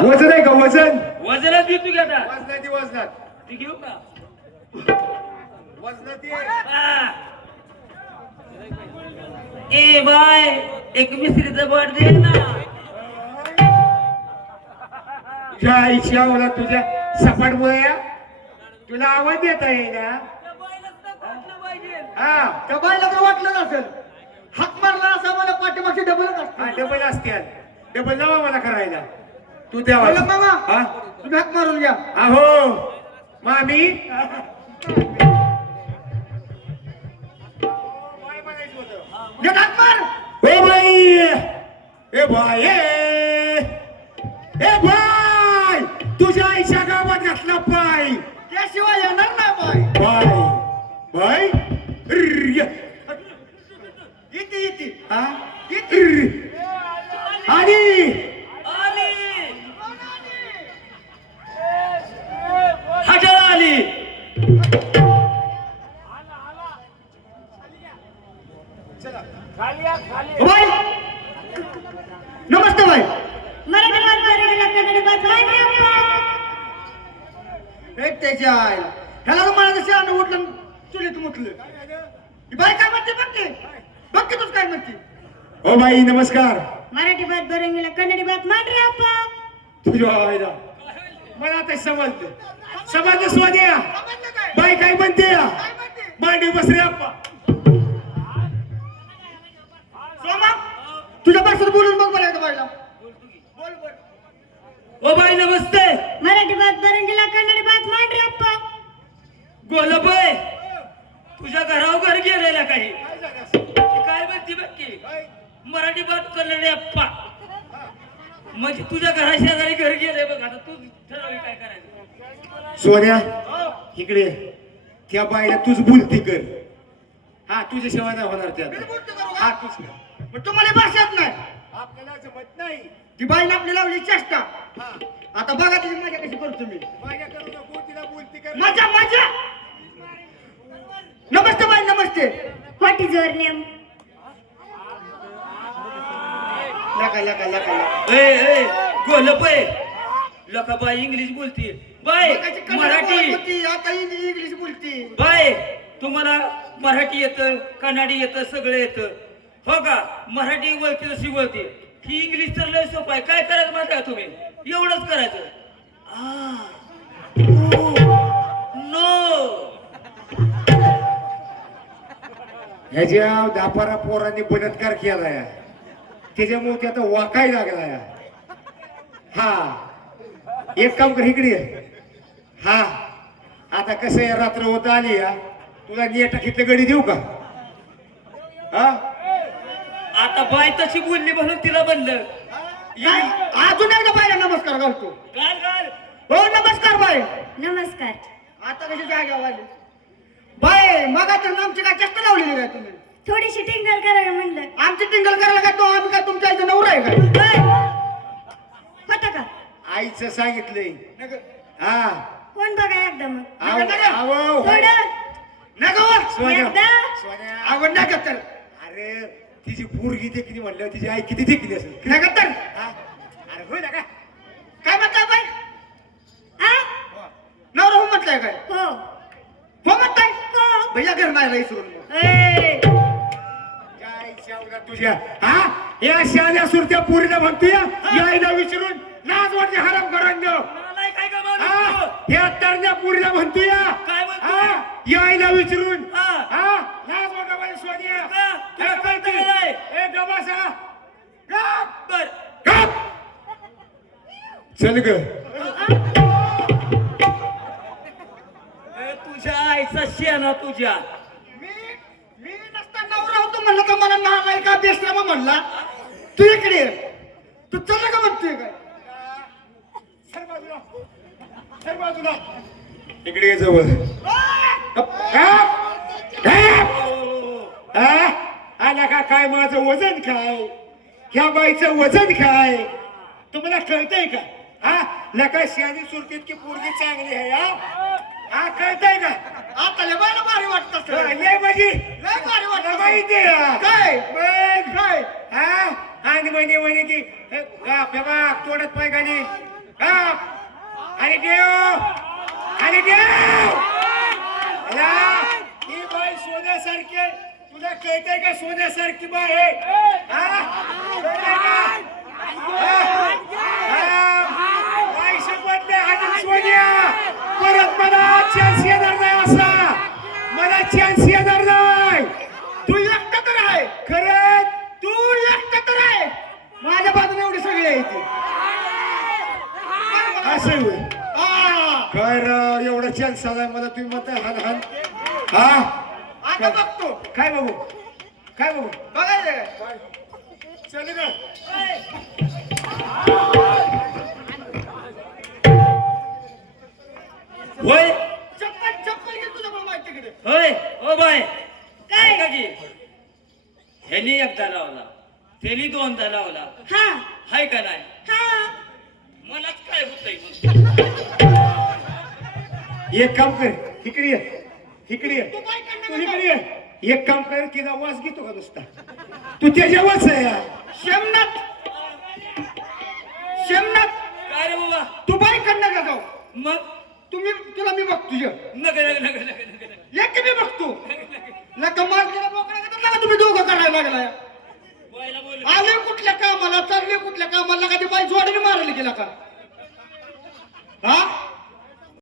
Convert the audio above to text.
वजन आहे का वजन? वजनात देऊ तू घेता वजनाची वजनात ती घेऊ का वजनाची हा. ए बाय एक मिस्त्रीचं बट दे ना तुझ्या आईच्या मला तुझ्या सपाट मुळे तुला आवाज देता येईना. हा त्या बाईला तर वाटलं नसेल हाक मारला असा मला पाठीमागची डबलच हा असते. डबल असते डबल लावा मला करायला तू त्या बोला मामा हा तुम्ही हाक मारून घ्या. अहो मामी घे हाक मार. O by A bye A bye तुझ्या आईच्या गावात घातला पाय त्याशिवाय येणार नाही बाई. बाय बाय इर्र. येते येते हा इर्र. आणि हजर आली बाई नमस्ते बाई. मराठी बात करेल कन्नडी बात माहिती हे त्याच्या आईला ह्याला तर मला जशी अन्न उठलं चुलीत मुतलं. ही बाई काय म्हणते बघ की तूच काय म्हणते. ओ बाई नमस्कार. मराठी बात बरंगीला कन्नडी बात मांडरे आपा तुझ्या आईला मला आता समजलं स्वाद्या बाई काय म्हणते मांडी बस रे अप्पा. सोमा तुझ्या पासून बोलून बघ बरं एकदा बाईला बोल बोल. ओ बाई नमस्ते मराठी बात बरंगीला कन्नडी बात मांडरे आपा गोलबाई तुझ्या घरावर घर गेलेला काही काय म्हणते बघ की मराठी बात कन्नडी अप्पा म्हणजे तुझ्या घरा शेजारी घर गेले बघ आता तू ठरव काय करायचं. सोन्या इकडे त्या बाईला तूच बोलती कर. हा तुझ्या शिवाय नाही होणार त्यात. मी बोलतो का हा बघा? तूच पण तुम्हाला भाषाच नाही. आपल्याला जमत नाही. ती बाईने आपली लावली चेष्टा. हा आता बघा तिची मजा कशी करतो मी. माझ्या करू नको तिला बोलती कर. मजा मजा. नमस्ते बाई नमस्ते. व्हॉट इज युअर नेम लका लका लका लका. ए गोलबाई लोका बाई इंग्लिश बोलते बाय मगाची कन्नड मराठी बोलत होती, आता इंग्लिश बोलती. बाय तुम्हाला मराठी येतं कन्नडी येतं सगळं येतं हो का. मराठी बोलते तशी बोलते ही इंग्लिश तर लय सोपं आहे. काय करायचं माहिती आहे तुम्ही एवढंच करायचं नो ह्याच्या दापारा पोरांनी बलात्कार केलाय त्याच्यामुळे ते आता वाकाय लागलाय. हा एक काम कर इकडे ये. हा आता कसं आहे रात्र होत आली तुला नेटा घेतलं गडी देऊ का? हा आता बाय तशी बोलली म्हणून तिला बनलं. काय? अजून एकदा बाईला नमस्कार घालतो. घाल घाल हो नमस्कार बाई. नमस्कार आता कशी जागा वाली बाई मग तर आमची काय चेष्टा लावलेली काय तुम्ही. थोडीशी टिंगल करायला म्हणलं आमची टिंगल करायला काय तो आम्ही काय तुमच्या आईचा नवरा आहे काय. होतं का आईचं सांगितलंय. हा कोण बघा एकदा मग आवो थोडं नका सोन्या एकदा सोन्या आवड नका तर अरे तिची पोरगी देखणी म्हणलं तिची आई किती देखणी असेल. नका तर हा? अरे होय ना का काय म्हणताय बाई. आ नवरा हो म्हटलंय काय हो हो म्हणताय हो भैया घर नाही विसरून मग. ए काय शावला तुझ्या हा या शाल्या सुरत्या पुरीला म्हणतोय या आईला विचारून लाज वाटते हराम करून देऊ. मला काय का हा माणूस या तरण्या पुरीला म्हणतोय काय म्हणतो? हा या आईला विचारून हा. हा लाज वाटते बाई सोनिया. का? तुला काय कळतं माहिती? का नाही? ए गबासा गप बर गप चल ग तुझ्या आईचा शेणा तुझ्या मी मी नसता नवरा होतो म्हणलं का मला नालाय का बेसरामा म्हणला. तू इकडे ये. तू चालला का म्हणतोय काय. सर बाजूला सर बाजूला इकडे ये जवळ गप गप गप आला का काय माझं वजन काय ह्या बाईचं वजन काय तुम्हाला कळतंय का? हा नका शादी सुरतीत की पोरगी चांगली आहे हा कळतंय का? आता लय बायला भारी वाटत असेल. लय माझी लय भारी वाटत माहिती काय मग काय हा आणि म्हणे की तोडत पाय गाणी हा आणि देव आणि देव अला, ही बाई सोन्यासारखी तुला कळतंय का सोन्यासारखी बाई आहे हा? कळतंय का? बाई शपथ नाही आणि सोन्या परत मला चान्स येणार नाही असा मला चान्स येणार नाही तू एकटा तर आहे खरंच तू एकटा तर आहे माझ्या बाजूने एवढी सगळी आहे ती असं होय हा. काय राव एवढा चान्स आलाय मला तुम्ही म्हणताय हान हान हा आता बघतो काय बघू काय बघू बघायचं चल ना होय चप्पल चप्पल घे तुझ्याकडे माहिती तिकडे होय ओ बाय काय? ऐका की ह्यानी एकदा लावला त्यानी दोनदा लावला हा हाय का नाही हा मलाच काय होतंय एक काम कर इकडे ये इकडे ये तू काय करणार तू इकडे ये एक काम कर तिचा वास घेतो का नुसता तू त्याच्या वास आहे यार. शेमनाथ शेमनाथ काय रे बाबा तू बाई करणार का जाऊ मग तुम्ही तुला मी बघतो तुझ्या नग नग नग नग नग एक मी बघतो नका मारलेला बोकडा का तुम्ही दोघं करायला लागलाय बायला बोल आले कुठल्या कामाला चालले कुठल्या कामाला का ती बाई जोडीने मारली गेला का हा